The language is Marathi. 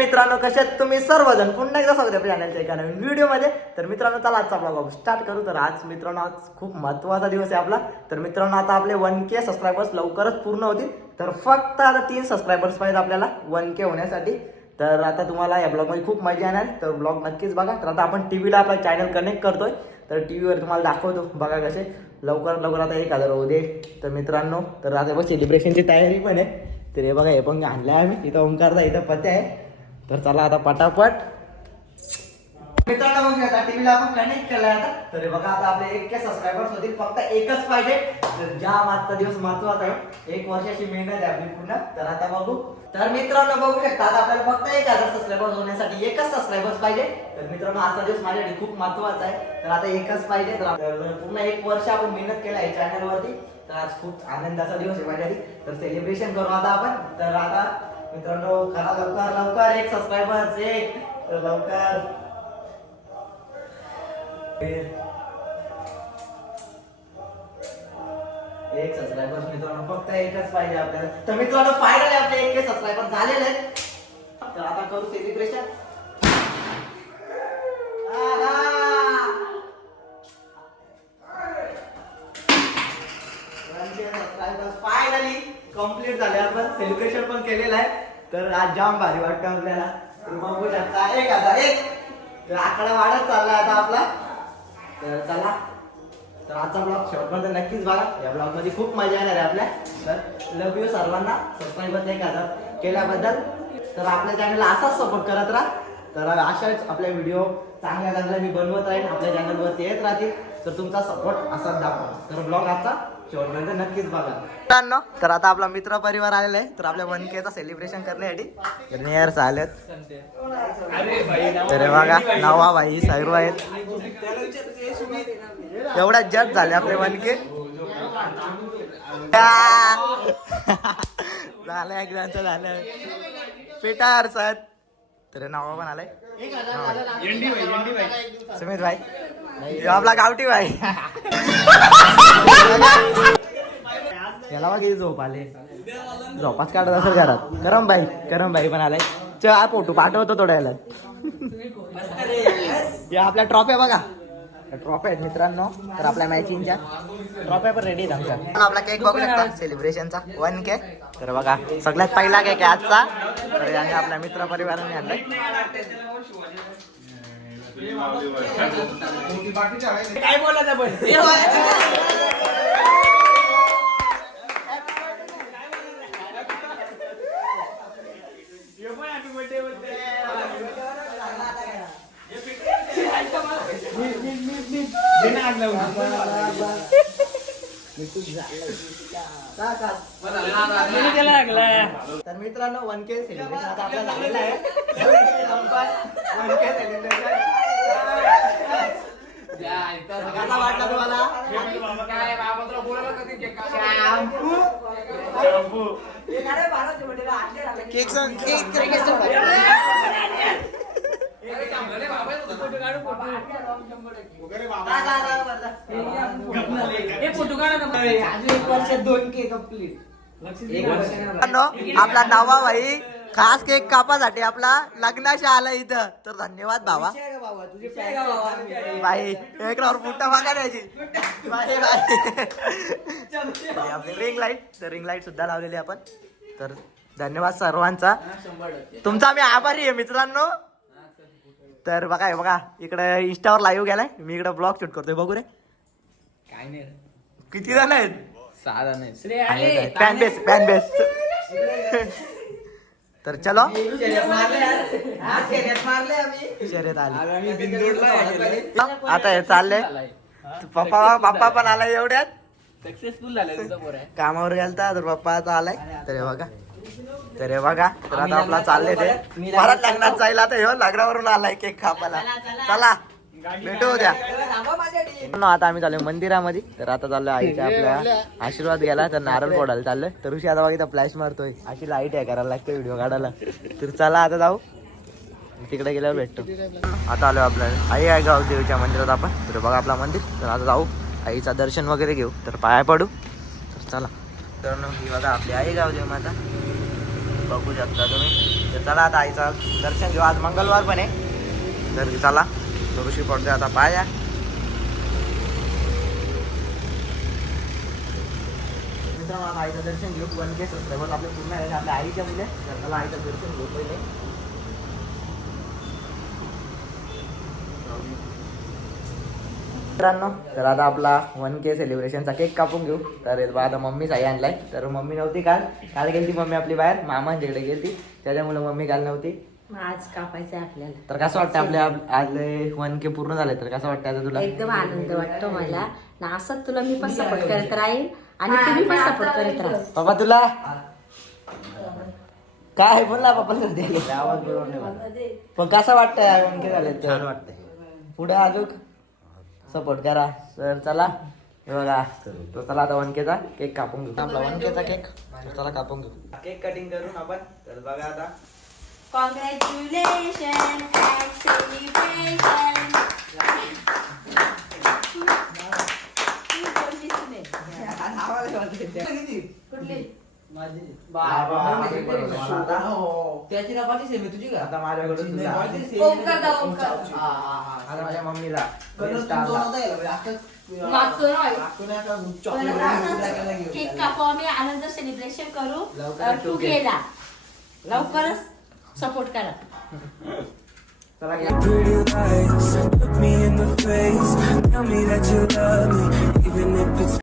मित्रांनो, कसे आहेत तुम्ही सर्वजण? पुन्हा एकदा स्वागत आहे आपल्या चॅनलच्या एका नवीन व्हिडिओमध्ये. तर मित्रांनो, चला आजचा ब्लॉग स्टार्ट करू. तर आज मित्रांनो, आज खूप महत्त्वाचा दिवस आहे आपला. तर मित्रांनो, आता आपले 1K सबस्क्रायबर्स लवकरच पूर्ण होतील. तर फक्त आता 3 सबस्क्रायबर्स पाहिजे आपल्याला 1K होण्यासाठी. तर आता तुम्हाला या ब्लॉगमध्ये खूप मजा येणार. तर ब्लॉग नक्कीच बघा. तर आता आपण टीव्हीला आपला चॅनल कनेक्ट करतोय. तर टीव्हीवर तुम्हाला दाखवतो, बघा कसे लवकर आता 1000 होऊ दे. तर मित्रांनो, तर आता बघ सेलिब्रेशनची तयारी पण आहे. तर हे बघा, हे पण आणलं आहे आम्ही. इथं ओंकारचा इथं पत्ते आहे. तर चला आता पटापट मित्रांनो, बघूया आता टीव्हीला आपण कनेक्ट केलाय आता. तर हे बघा, आता आपले 1K सबस्क्रायबर्स होतील. फक्त एकच पाहिजे. तर ज्या आजचा दिवस महत्वाचा आहे, 1 वर्षाची मेहनत आहे आपली पूर्ण. तर आता बघू. तर मित्रांनो, बघू शकता आता आपल्याला फक्त 1000 सबस्क्रायबर्स होण्यासाठी एकच सबस्क्रायबर्स पाहिजे. तर मित्रांनो, आजचा दिवस माझ्यासाठी खूप महत्वाचा आहे. तर आता एकच पाहिजे. तर पूर्ण 1 वर्ष आपण मेहनत केला आहे चॅनलवरती. तर आज खूप आनंदाचा दिवस आहे माझ्यासाठी. तर सेलिब्रेशन करू आता आपण. तर आता मित्रांनो, करा लवकर 1 सबस्क्रायबर्स, 1 लवकर. एक सबस्क्रायबर्स मित्रांनो, फक्त एकच पाहिजे आपल्याला. तर मित्रांनो, फायनली आपले 1K सबस्क्रायबर झालेले आहेत. तर आता करू सेलिब्रेशन. फायनली कंप्लीट झाले. आपण सेलिब्रेशन पण केलेलं आहे. तर आज जाम भारी वाटतं आपल्याला. तर बघू शकता 1001. तर आकडा वाढत चालला आता आपला. तर चला, तर आजचा ब्लॉग शेवटपर्यंत नक्कीच बघा. या ब्लॉग मध्ये खूप मजा येणार आहे आपल्या. तर लव यू सर्वांना सबस्क्राईबर 1000 केल्याबद्दल. तर आपल्या चॅनलला असाच सपोर्ट करत राहा. तर अशाच आपल्या व्हिडिओ चांगल्या मी बनवत राहीन, आपल्या चॅनलवरती येत राहतील. तर तुमचा सपोर्ट असाच दाखवा. तर ब्लॉग आजचा शेवटपर्यंत नक्कीच बघा मित्रांनो. तर आता आपला मित्र परिवार आलेला आहे. तर आपल्या 1Kचा सेलिब्रेशन करण्यासाठी नियर आलेत. तर बघा, नवा भाई सायरू आहेत. एवढा जज झाले आपले 1K. झालं एकदाचं झालं पेटार सर. तर नावा पण आलाय सुमित भाई, आपला गावठी भाई. याला बघ, झोप आले, झोपाच काढत असेल घरात. करम भाई पण आलाय. चल फोटो पाठवतो थोड्या वेळात. या आपल्या ट्रॉफ्या बघा, ट्रॉफ्या आहेत मित्रांनो. तर आपल्या मॅचिंगच्या ट्रॉफ्या पण रेडी आहेत आमच्या. आपला केक बघू शकता सेलिब्रेशनचा 1K. तर बघा, सगळ्यात पहिला केक आहे आजचा. तर याने आपल्या मित्र परिवाराने आणलाय. काय बोलायचं पण तर मित्रांनो, 1K सेलिब्रेशन आता आपला झालेला आहे. 1K सेलिब्रेशन कसा वाटला तुम्हाला? आपला नवा भाई खास केक कापासाठी आपला लग्नाशी आला इथं. तर धन्यवाद भावा. भाई एक फुट्टा मागा द्यायची. आपली रिंग लाईट सुद्धा लावलेली आपण. तर धन्यवाद सर्वांचा, तुमचा आम्ही आभारी आहे मित्रांनो. तर बघा इकडे इंस्टावर लाईव्ह गेलाय, मी इकडे ब्लॉग शूट करतोय. बघू रे, काय नाही, किती जण आहेत? 6 जण आहेत. Fan base. तर चलो, शर्यत आली. आता हे चालले. पप्पा पण आलाय एवढ्यात. सक्सेसफुल झालं, कामावर गेलता. तर पप्पा आता आलाय. तर हे बघा, तर आता आपला चालले ते परत लग्नात जाईल. आता ह्यो लग्नावरून आलाय केक कापायला. चला भेटू उद्या. आता आम्ही चाललोय मंदिरामध्ये. तर आता चाललोय आईच्या आपल्या आशीर्वाद घ्यायला. तर नारळ फोडायला चाललोय. तर ऋषी आता बघा फ्लॅश मारतोय. अशी लाईट आहे करायला लागते व्हिडिओ काढायला. तर चला आता जाऊ, तिकडे गेल्यावर भेटतो. आता आलो आपल्या आई आहे गाव देवीच्या मंदिरात आपण. तर बघा आपला मंदिर. तर आता जाऊ, आईचा दर्शन वगैरे घेऊ. तर पाया पडू. तर चला. तर ही बघा आपली आई गाव देव माता. बघू शकता तुम्ही. तर चला आता आईचं दर्शन घेऊ. आज मंगळवार पण आहे, तर चला थोडीशी पडते आता पाया. मित्रांनो आता आईचं दर्शन घेऊ. 1K सबस्क्रायबर्स आपले पूर्ण आहे आपल्या आईच्या मुले. तर मला आईचं दर्शन घेऊ पहिले. मित्रांनो तर आता आपला 1K सेलिब्रेशनचा केक कापून घेऊ. तर आता मम्मीच आई आणलाय. तर मम्मी नव्हती काल गेली मम्मी आपली बाहेर मामांच्याकडे गेली, त्याच्यामुळे मम्मी काल नव्हती. आज कापायचं आपल्याला. तर कसं वाटतं आपल्या आज 1K पूर्ण झाले, तर कसं वाटतं आता तुला? एकदम आनंद वाटतो मला ना. असंच तुला मी पण सपोर्ट करत राहील आणि तुम्ही पण सपोर्ट करत राहा. पप्पा तुला काय बोलला पप्पा पण कसं वाटतंय 1K झाले? छान वाटतंय. पुढे अजून सपोर्ट करा. तर चला हे बघा, तो चला आता 1Kचा केक कापून घेऊ. आपला 1Kचा केक चला कापून घेऊ. केक कटिंग करून आपण. तर बघा आता कॉंग्रॅच्युलेशन अँड सेलिब्रेशन. त्याची नपाची सेमी तुझी का? आता माझ्याकडून आता माझ्या मम्मीला केक कापू आम्ही आनंद सेलिब्रेशन करू. 2Kला लवकरच सपोर्ट करा. Pretty lights, look me in the face, tell me that you love me, even if it's